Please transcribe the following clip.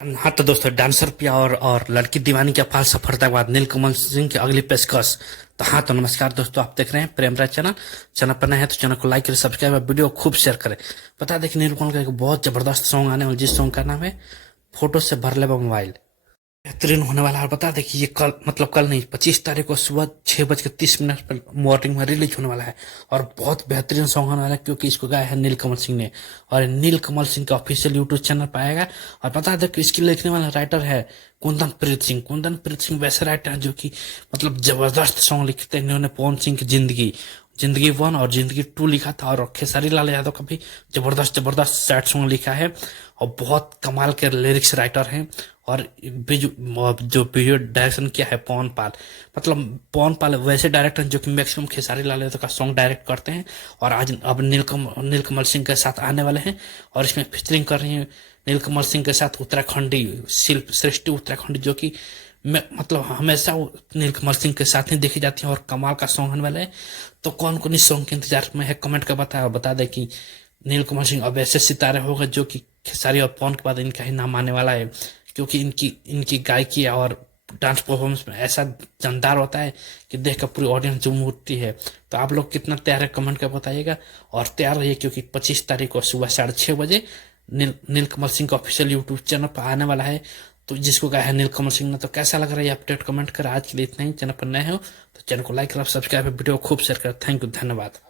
हाँ तो दोस्तों, डांसर पिया और लड़की दीवानी के अपार सफलता के बाद नीलकमल सिंह की अगली पेशकश। तो हाँ तो नमस्कार दोस्तों, आप देख रहे हैं प्रेमराज चैनल। चैनल पर नए हैं तो चैनल को लाइक करें, सब्सक्राइब और वीडियो खूब शेयर करें। बता दें कि नीलकमल का एक बहुत जबरदस्त सॉन्ग आने वाला, जिस सॉन्ग का नाम है फोटो से भर ले मोबाइल। बेहतरीन होने वाला है। और बता दें कि ये कल, मतलब कल नहीं, 25 तारीख को सुबह 6:30 पर मॉर्निंग में रिलीज होने वाला है। और बहुत बेहतरीन सॉन्ग होने वाला है, क्योंकि इसको गाया है नीलकमल सिंह ने। और ये नीलकमल सिंह का ऑफिशियल यूट्यूब चैनल पर आएगा। और बता दें कि इसकी लिखने वाला राइटर है कुंदन प्रीत सिंह। कुंदन प्रीत सिंह वैसे राइटर हैं जो कि मतलब जबरदस्त सॉन्ग लिखते हैं। इन्होंने पवन सिंह की जिंदगी जिंदगी 1 और जिंदगी 2 लिखा था, और खेसारी लाल यादव का भी जबरदस्त जबरदस्त सैड सॉन्ग लिखा है। और बहुत कमाल के लिरिक्स राइटर हैं। और जो वीडियो डायरेक्शन किया है पवन पाल। मतलब पवन पाल वैसे डायरेक्टर हैं जो कि मैक्सिमम खेसारी लाल यादव का सॉन्ग डायरेक्ट करते हैं। और आज अब नीलकमल सिंह के साथ आने वाले हैं। और इसमें फीचरिंग कर रही हैं नीलकमल सिंह के साथ उत्तराखंडी शिल्प सृष्टि उत्तराखंडी, जो कि मतलब हमेशा वो नीलकमल सिंह के साथ ही देखी जाती है। और कमाल का सॉन्ग होने वाला है। तो कौन कौन इस सॉन्ग के इंतजार में है, कमेंट कर बता दे कि नीलकमल सिंह अब ऐसे सितारे होगा जो कि खेसारी और पवन के बाद इनका ही नाम आने वाला है। क्योंकि इनकी इनकी गायकी और डांस परफॉर्मेंस में ऐसा जानदार होता है कि देख कर पूरी ऑडियंस झूम उठती है। तो आप लोग कितना तैयार है, कमेंट कर बताइएगा। और तैयार रहिए, क्योंकि 25 तारीख को सुबह 6:30 बजे नीलकमल सिंह का ऑफिशियल यूट्यूब चैनल पर आने वाला है। तो जिसको कहा है नीलकमल सिंह ने। तो कैसा लग रहा है ये अपडेट, कमेंट कर। आज के लिए इतना ही। चैनल पर नए हो तो चैनल को लाइक कर, सब्सक्राइब, वीडियो खूब शेयर कर। थैंक यू, धन्यवाद।